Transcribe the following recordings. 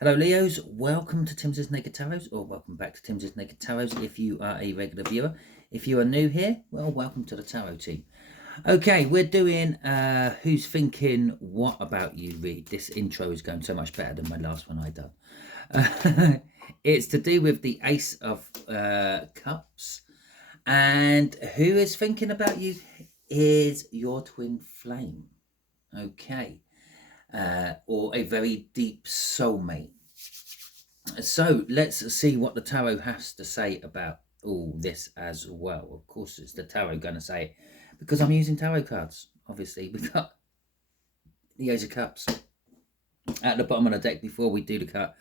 Hello Leos, welcome to Timsy Naked Tarot, or welcome back to Timsy Naked Tarot if you are a regular viewer. If you are new here, well, welcome to the tarot team. Okay, we're doing Who's Thinking What About You read. This intro is going so much better than my last one I done. It's to do with the Ace of Cups, and who is thinking about you is your twin flame. Okay. Or a very deep soulmate. So let's see what the tarot has to say about all this as well. Of course, it's the tarot going to say it because I'm using tarot cards. Obviously, we've got the Ace of Cups at the bottom of the deck before we do the cut,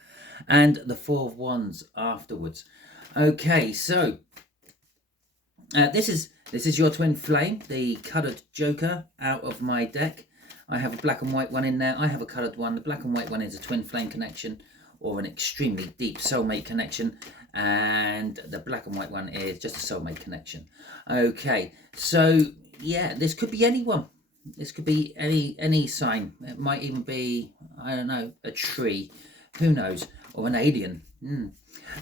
and the Four of Wands afterwards. Okay, so this is your twin flame, the coloured Joker out of my deck. I have a black and white one in there. I have a coloured one. The black and white one is a twin flame connection or an extremely deep soulmate connection. And the black and white one is just a soulmate connection. Okay, so yeah, this could be anyone. This could be any sign. It might even be, I don't know, a tree. Who knows? Or an alien.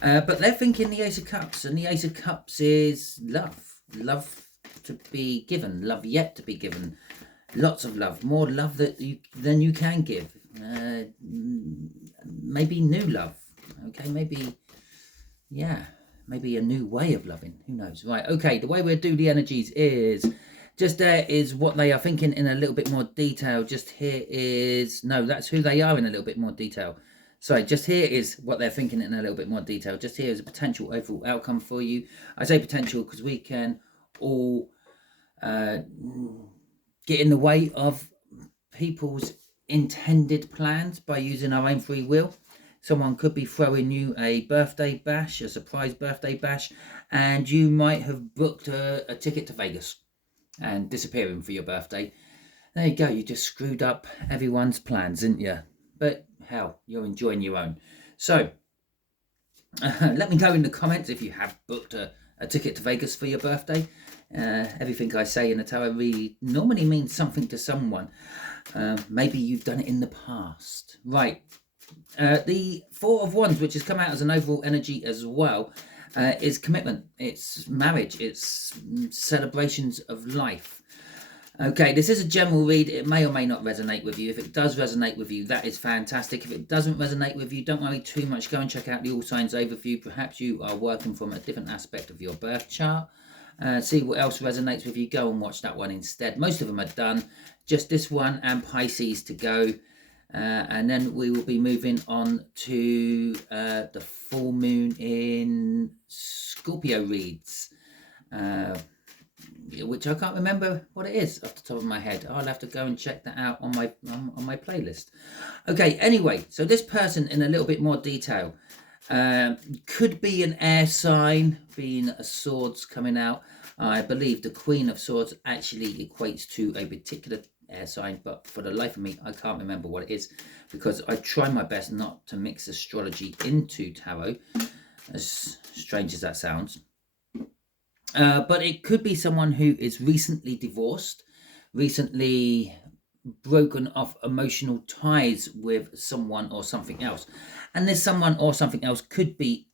But they're thinking the Ace of Cups. And the Ace of Cups is love. Love to be given. Love yet to be given. Lots of love, more love than you can give. Maybe new love. Okay, maybe a new way of loving. Who knows? Right. Okay. The way we do the energies is just there is what they are thinking in a little bit more detail. Just here is that's who they are in a little bit more detail. Sorry, just here is what they're thinking in a little bit more detail. Just here is a potential overall outcome for you. I say potential because we can all get in the way of people's intended plans by using our own free will. Someone could be throwing you a birthday bash, a surprise birthday bash, and you might have booked a ticket to Vegas and disappearing for your birthday. There you go, you just screwed up everyone's plans, didn't you? But hell, you're enjoying your own. So let me know in the comments if you have booked a ticket to Vegas for your birthday. Everything I say in the tarot read normally means something to someone. Maybe you've done it in the past. Right. The Four of Wands, which has come out as an overall energy as well, is commitment. It's marriage. It's celebrations of life. Okay, this is a general read. It may or may not resonate with you. If it does resonate with you, that is fantastic. If it doesn't resonate with you, don't worry too much. Go and check out the All Signs Overview. Perhaps you are working from a different aspect of your birth chart. See what else resonates with you. Go and watch that one instead. Most of them are done. Just this one and Pisces to go. And then we will be moving on to the full moon in Scorpio reads. Which I can't remember what it is off the top of my head. I'll have to go and check that out on my playlist. Okay, anyway, so this person in a little bit more detail could be an air sign, being a swords coming out. I believe the Queen of Swords actually equates to a particular air sign, but for the life of me, I can't remember what it is because I try my best not to mix astrology into tarot, as strange as that sounds. But it could be someone who is recently divorced, recently broken off emotional ties with someone or something else. And this someone or something else could be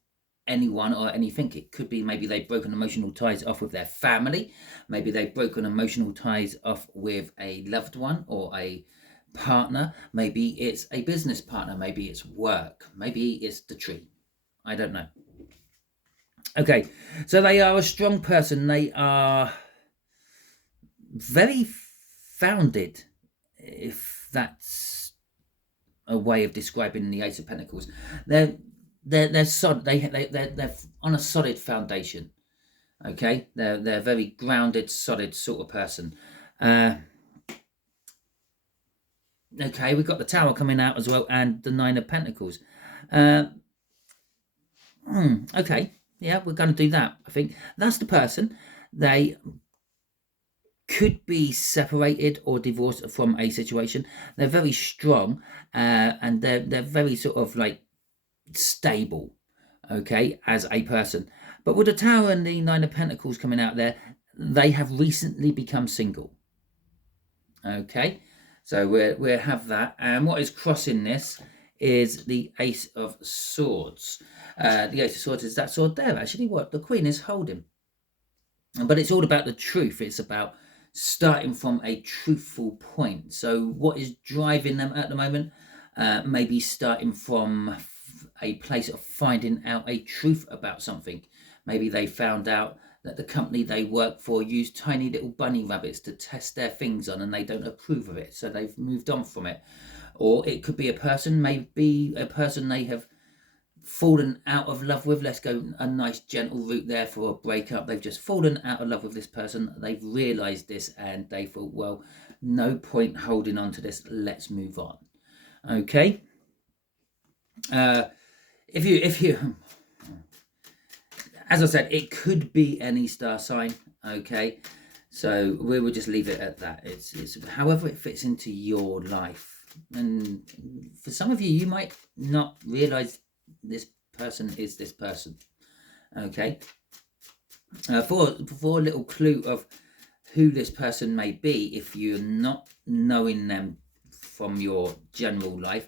anyone or anything. It could be maybe they've broken emotional ties off with their family. Maybe they've broken emotional ties off with a loved one or a partner. Maybe it's a business partner. Maybe it's work. Maybe it's the tree. I don't know. Okay, so they are a strong person. They are very founded, if that's a way of describing the Ace of Pentacles. They're solid. They're on a solid foundation. Okay, they're very grounded, solid sort of person. Okay, we've got the Tower coming out as well, and the Nine of Pentacles. Okay. Yeah, we're going to do that. I think that's the person. They could be separated or divorced from a situation. They're very strong, and they're very sort of like stable, okay, as a person. But with the Tower and the Nine of Pentacles coming out there, they have recently become single. Okay, so we'll have that. And what is crossing this is the Ace of Swords. The Ace of Swords is that sword there, actually, what the Queen is holding. But it's all about the truth. It's about starting from a truthful point. So what is driving them at the moment? Maybe starting from a place of finding out a truth about something. Maybe they found out that the company they work for used tiny little bunny rabbits to test their things on, and they don't approve of it, so they've moved on from it. Or it could be a person, maybe a person they have fallen out of love with. Let's go a nice gentle route there for a breakup. They've just fallen out of love with this person. They've realized this and they thought, well, no point holding on to this. Let's move on. Okay. If you, as I said, it could be any star sign. Okay. So we will just leave it at that. It's however it fits into your life. And for some of you, you might not realize this person is this person. Okay. For a little clue of who this person may be, if you're not knowing them from your general life,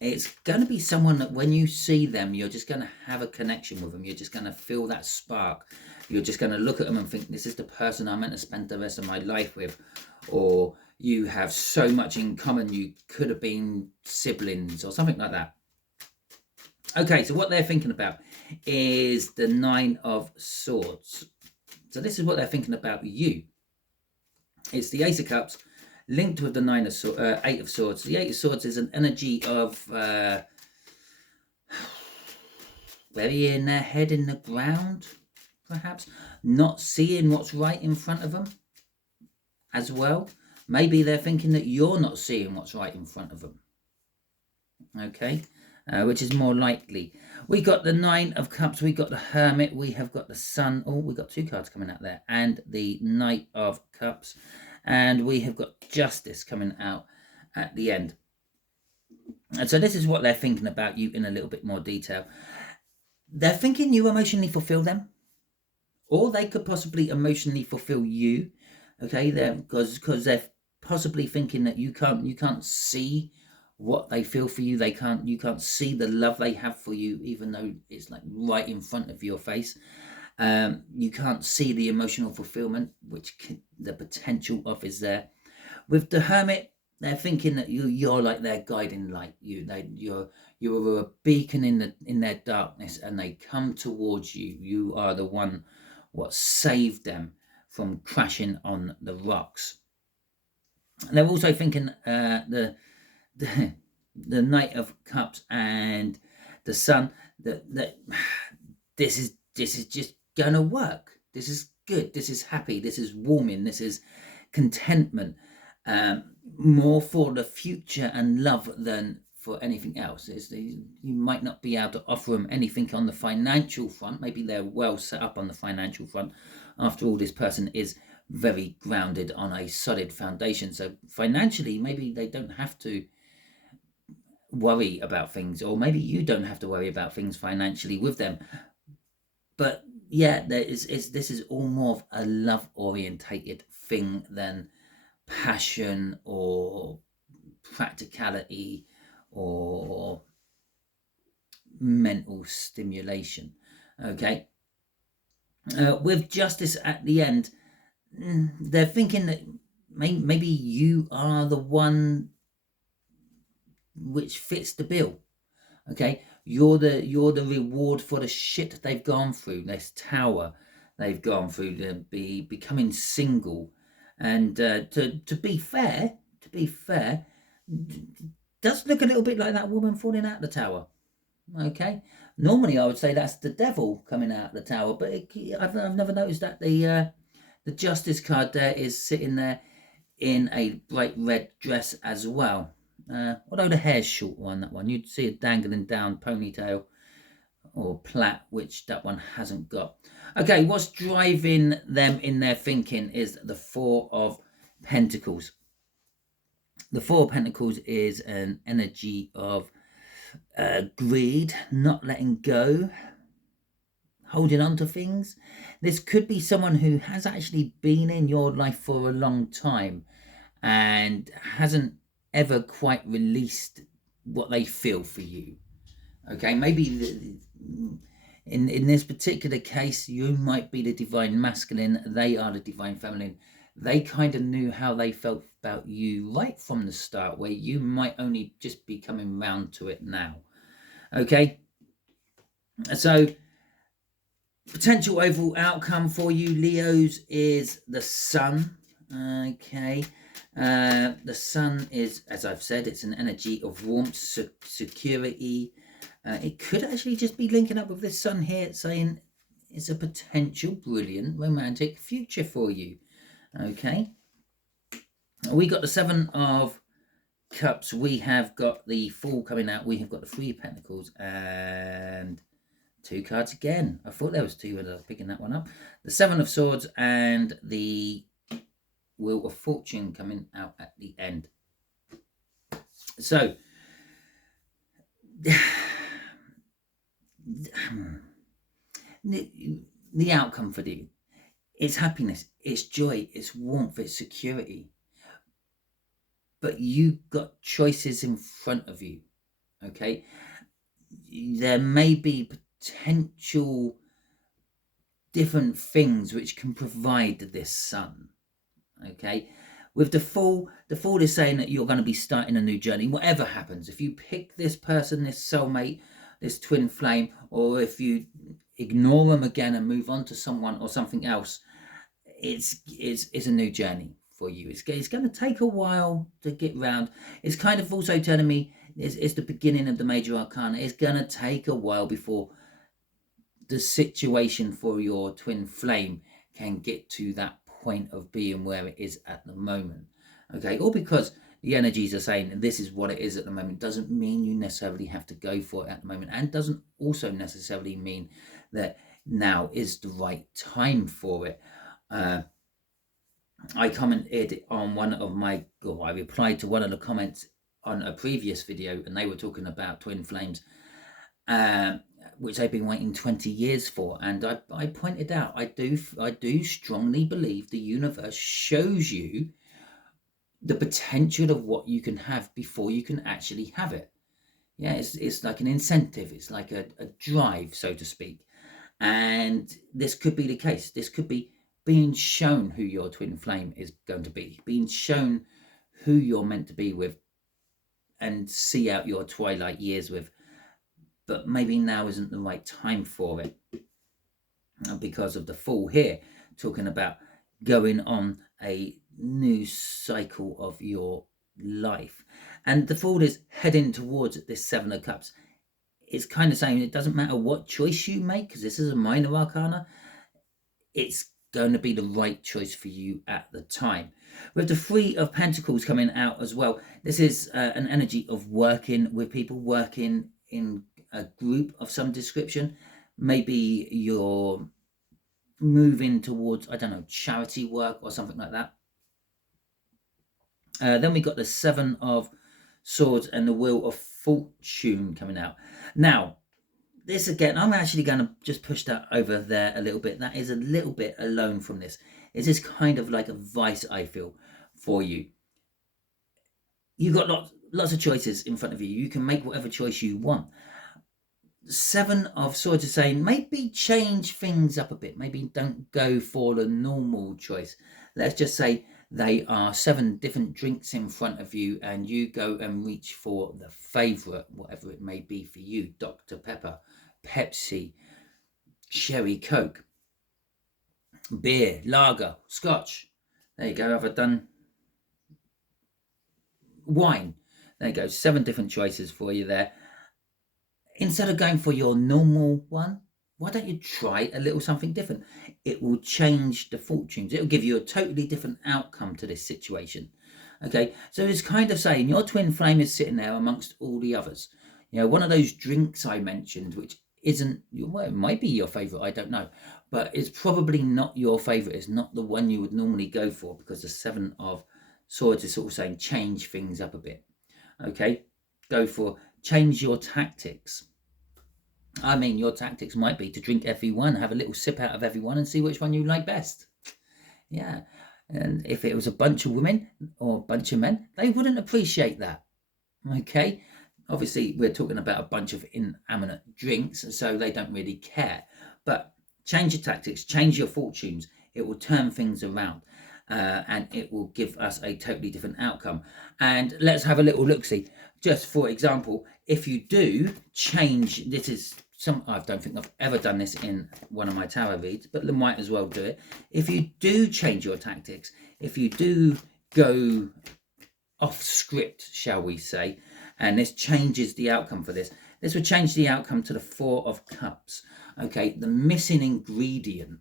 it's going to be someone that when you see them, you're just going to have a connection with them. You're just going to feel that spark. You're just going to look at them and think, this is the person I'm meant to spend the rest of my life with. Or you have so much in common, you could have been siblings or something like that. Okay, so what they're thinking about is the Nine of Swords. So this is what they're thinking about you. It's the Ace of Cups linked with the Eight of Swords. The Eight of Swords is an energy of burying their head in the ground, perhaps. Not seeing what's right in front of them as well. Maybe they're thinking that you're not seeing what's right in front of them. Okay. Which is more likely. We got the Nine of Cups, we got the Hermit, we have got the Sun. Oh, we got two cards coming out there, and the Knight of Cups, and we have got Justice coming out at the end. And so this is what they're thinking about you in a little bit more detail. They're thinking you emotionally fulfill them, or they could possibly emotionally fulfill you. Okay, because they're possibly thinking that you can't see what they feel for you. You can't see the love they have for you, even though it's like right in front of your face. You can't see the emotional fulfillment, which the potential of is there. With the Hermit, they're thinking that you're like their guiding light. You're a beacon in their darkness, and they come towards you. You are the one what saved them from crashing on the rocks. And they're also thinking the Knight of Cups and the Sun, that this is just gonna work. This is good. This is happy. This is warming. This is contentment. More for the future and love than for anything else. You might not be able to offer them anything on the financial front. Maybe they're well set up on the financial front. After all, this person is very grounded on a solid foundation. So financially, maybe they don't have to worry about things, or maybe you don't have to worry about things financially with them. But yeah, this is all more of a love orientated thing than passion or practicality or mental stimulation. Okay. With Justice at the end, they're thinking that maybe you are the one which fits the bill. Okay, you're the reward for the shit they've gone through, this tower they've gone through, to be becoming single. And to be fair, does look a little bit like that woman falling out the tower. Okay, normally I would say that's the devil coming out the tower, but I've never noticed that the Justice card there is sitting there in a bright red dress as well. Although the hair's short on that one, you'd see a dangling down ponytail or plait, which that one hasn't got. Okay, what's driving them in their thinking is the Four of Pentacles. The Four of Pentacles is an energy of greed, not letting go, holding on to things. This could be someone who has actually been in your life for a long time and hasn't ever quite released what they feel for you. Okay, maybe in this particular case, you might be the divine masculine, they are the divine feminine. They kind of knew how they felt about you right from the start, where you might only just be coming round to it now. Okay, so potential overall outcome for you, Leos, is the Sun. Okay, the Sun is, as I've said, it's an energy of warmth, security. It could actually just be linking up with this Sun here, saying it's a potential brilliant romantic future for you. Okay, we got the Seven of Cups. We have got the Fool coming out. We have got the Three of Pentacles and two cards again. I thought there was two when I was picking that one up. The Seven of Swords and the Wheel of Fortune coming out at the end. So the outcome for you, it's happiness, it's joy, it's warmth, it's security. But you got choices in front of you. Okay, there may be potential different things which can provide this Sun. Okay, with the Fool is saying that you're going to be starting a new journey. Whatever happens, if you pick this person, this soulmate, this twin flame, or if you ignore them again and move on to someone or something else, it's a new journey for you. It's going to take a while to get round. It's kind of also telling me it's the beginning of the major arcana. It's going to take a while before the situation for your twin flame can get to that point of being where it is at the moment. Okay, all because the energies are saying this is what it is at the moment doesn't mean you necessarily have to go for it at the moment, and doesn't also necessarily mean that now is the right time for it. I commented on I replied to one of the comments on a previous video, and they were talking about twin flames, which they've been waiting 20 years for. And I pointed out, I do strongly believe the universe shows you the potential of what you can have before you can actually have it. Yeah, it's like an incentive. It's like a drive, so to speak. And this could be the case. This could be being shown who your twin flame is going to be, being shown who you're meant to be with and see out your twilight years with. But maybe now isn't the right time for it, because of the Fool here, talking about going on a new cycle of your life. And the Fool is heading towards this Seven of Cups. It's kind of saying it doesn't matter what choice you make, because this is a minor arcana, it's going to be the right choice for you at the time. With the Three of Pentacles coming out as well, this is an energy of working with people, working in a group of some description. Maybe you're moving towards, I don't know, charity work or something like that. Then we got the Seven of Swords and the Wheel of Fortune coming out. Now, this again, I'm actually going to just push that over there a little bit. That is a little bit alone from this. It's just kind of like advice, I feel, for you. You've got lots of choices in front of you. You can make whatever choice you want. Seven of Swords is saying maybe change things up a bit. Maybe don't go for the normal choice. Let's just say they are 7 different drinks in front of you, and you go and reach for the favourite, whatever it may be for you. Dr. Pepper, Pepsi, Sherry Coke, beer, lager, scotch. There you go. Have I done wine? There you go. 7 different choices for you there. Instead of going for your normal one, why don't you try a little something different? It will change the fortunes. It will give you a totally different outcome to this situation. Okay, so it's kind of saying your twin flame is sitting there amongst all the others. You know, one of those drinks I mentioned, which isn't, well, it might be your favourite, I don't know, but it's probably not your favourite. It's not the one you would normally go for, because the Seven of Swords is sort of saying change things up a bit. Okay, go for, change your tactics. I mean, your tactics might be to drink every one, have a little sip out of every one, and see which one you like best. Yeah, and if it was a bunch of women or a bunch of men, they wouldn't appreciate that. Okay, Obviously, we're talking about a bunch of inanimate drinks, so they don't really care. But change your tactics, change your fortunes. It will turn things around, and it will give us a totally different outcome. And let's have a little look-see. Just for example, if you do change, this is I don't think I've ever done this in one of my tarot reads, but they might as well do it. If you do change your tactics, if you do go off script, shall we say, and this changes the outcome for this. This would change the outcome to the Four of Cups. Okay, the missing ingredient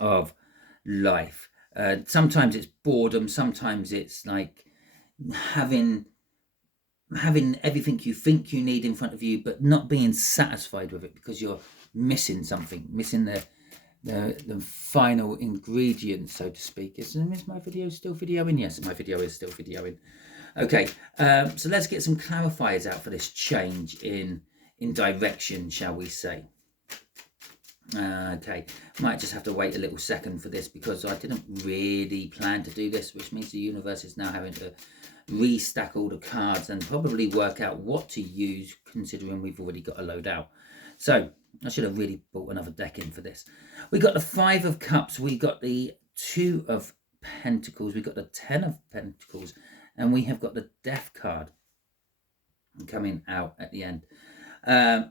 of life. Sometimes it's boredom. Sometimes it's like having everything you think you need in front of you, but not being satisfied with it because you're missing something, missing the final ingredient, so to speak. Is my video still videoing? Yes, my video is still videoing. Okay, so let's get some clarifiers out for this change in direction, shall we say. Okay, might just have to wait a little second for this because I didn't really plan to do this, which means the universe is now having to restack all the cards and probably work out what to use, considering we've already got a load out. So I should have really brought another deck in for this. We got the Five of Cups, we got the Two of Pentacles, we got the Ten of Pentacles, and we have got the Death card coming out at the end. I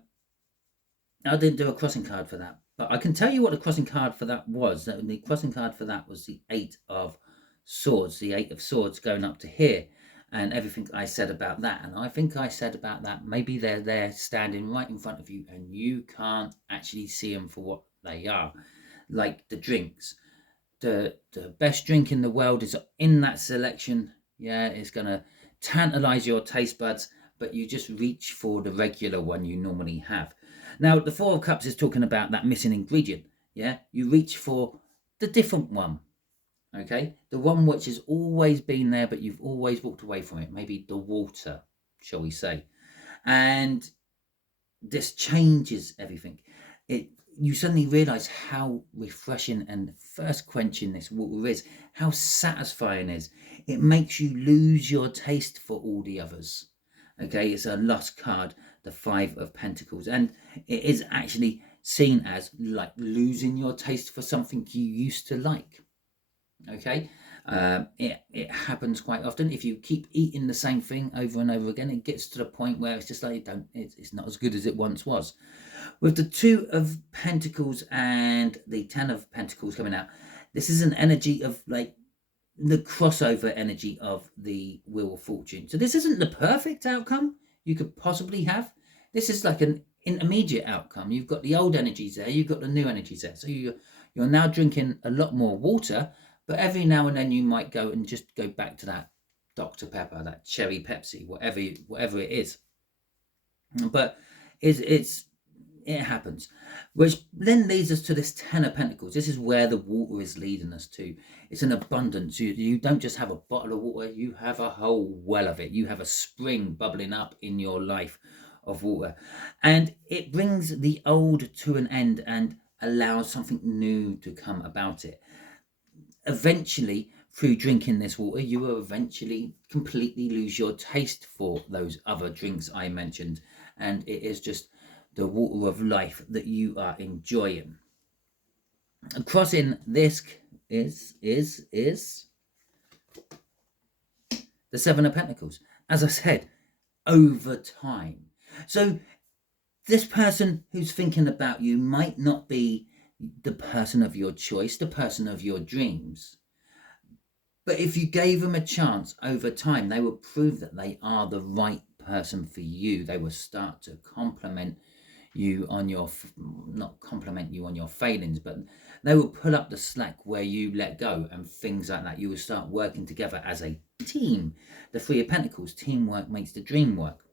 didn't do a crossing card for that, but I can tell you what the crossing card for that was. The crossing card for that was the Eight of Swords, the Eight of Swords going up to here, and everything I said about that. And I think I said about that, maybe they're there standing right in front of you and you can't actually see them for what they are. Like the drinks, the best drink in the world is in that selection. Yeah, it's going to tantalize your taste buds, but you just reach for the regular one you normally have. Now, the Four of Cups is talking about that missing ingredient. Yeah, you reach for the different one. Okay, the one which has always been there, but you've always walked away from it. Maybe the water, shall we say. And this changes everything. You suddenly realize how refreshing and thirst quenching this water is, how satisfying it is. It makes you lose your taste for all the others. Okay, it's a lost card, the Five of Pentacles, and it is actually seen as like losing your taste for something you used to like. Okay, it happens quite often. If you keep eating the same thing over and over again, it gets to the point where it's just like it's not as good as it once was. With the Two of Pentacles and the Ten of Pentacles coming out, this is an energy of like the crossover energy of the Wheel of Fortune. So this isn't the perfect outcome you could possibly have. This is like an intermediate outcome. You've got the old energies there, you've got the new energies there. So you're now drinking a lot more water, but every now and then you might go and just go back to that Dr. Pepper, that cherry Pepsi, whatever it is. But it happens, which then leads us to this Ten of Pentacles. This is where the water is leading us to. It's an abundance. You don't just have a bottle of water, you have a whole well of it. You have a spring bubbling up in your life of water, and it brings the old to an end and allows something new to come about it. Eventually, through drinking this water, you will eventually completely lose your taste for those other drinks I mentioned, and it is just the water of life that you are enjoying. Crossing this is the Seven of Pentacles. As I said, over time. So this person who's thinking about you might not be the person of your choice, the person of your dreams. But if you gave them a chance over time, they will prove that they are the right person for you. They will start to compliment you on your, not compliment you on your failings, but they will pull up the slack where you let go and things like that. You will start working together as a team. The Three of Pentacles, teamwork makes the dream work.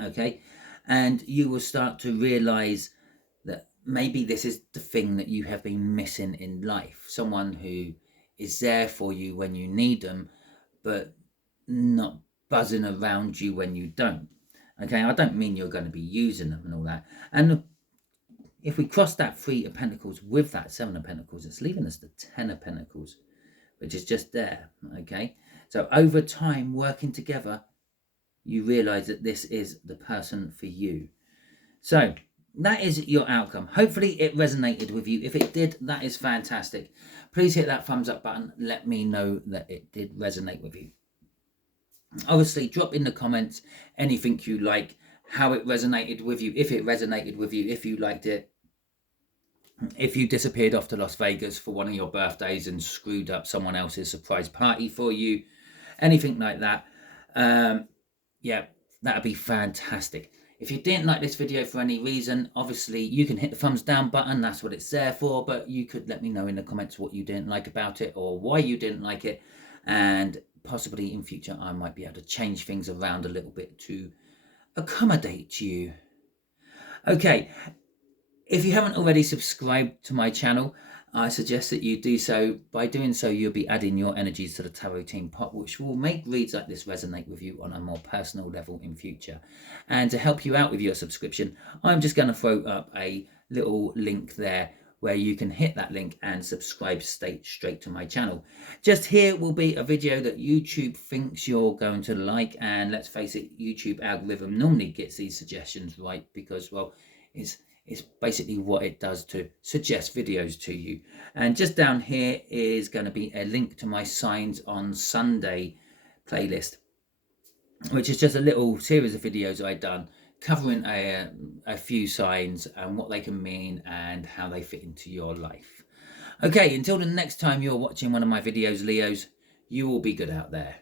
Okay, and you will start to realize that maybe this is the thing that you have been missing in life. Someone who is there for you when you need them, but not buzzing around you when you don't. Okay, I don't mean you're going to be using them and all that. And if we cross that Three of Pentacles with that Seven of Pentacles, it's leaving us the Ten of Pentacles, which is just there. Okay, so over time, working together, you realise that this is the person for you. So that is your outcome. Hopefully it resonated with you. If it did, that is fantastic. Please hit that thumbs up button. Let me know that it did resonate with you. Obviously, drop in the comments anything you like, how it resonated with you, if it resonated with you, if you liked it, if you disappeared off to Las Vegas for one of your birthdays and screwed up someone else's surprise party for you, anything like that. Yeah, that'd be fantastic. If you didn't like this video for any reason, obviously you can hit the thumbs down button, that's what it's there for, but you could let me know in the comments what you didn't like about it or why you didn't like it, and possibly in future I might be able to change things around a little bit to accommodate you. Okay, if you haven't already subscribed to my channel, I suggest that you do so. By doing so, you'll be adding your energies to the tarot team pot, which will make reads like this resonate with you on a more personal level in future. And to help you out with your subscription, I'm just going to throw up a little link there where you can hit that link and subscribe straight to my channel. Just here will be a video that YouTube thinks you're going to like, and let's face it, YouTube algorithm normally gets these suggestions right because, well, it's basically what it does to suggest videos to you. And just down here is going to be a link to my Signs on Sunday playlist, which is just a little series of videos I've done covering a few signs and what they can mean and how they fit into your life. Okay, until the next time you're watching one of my videos, Leos, you will be good out there.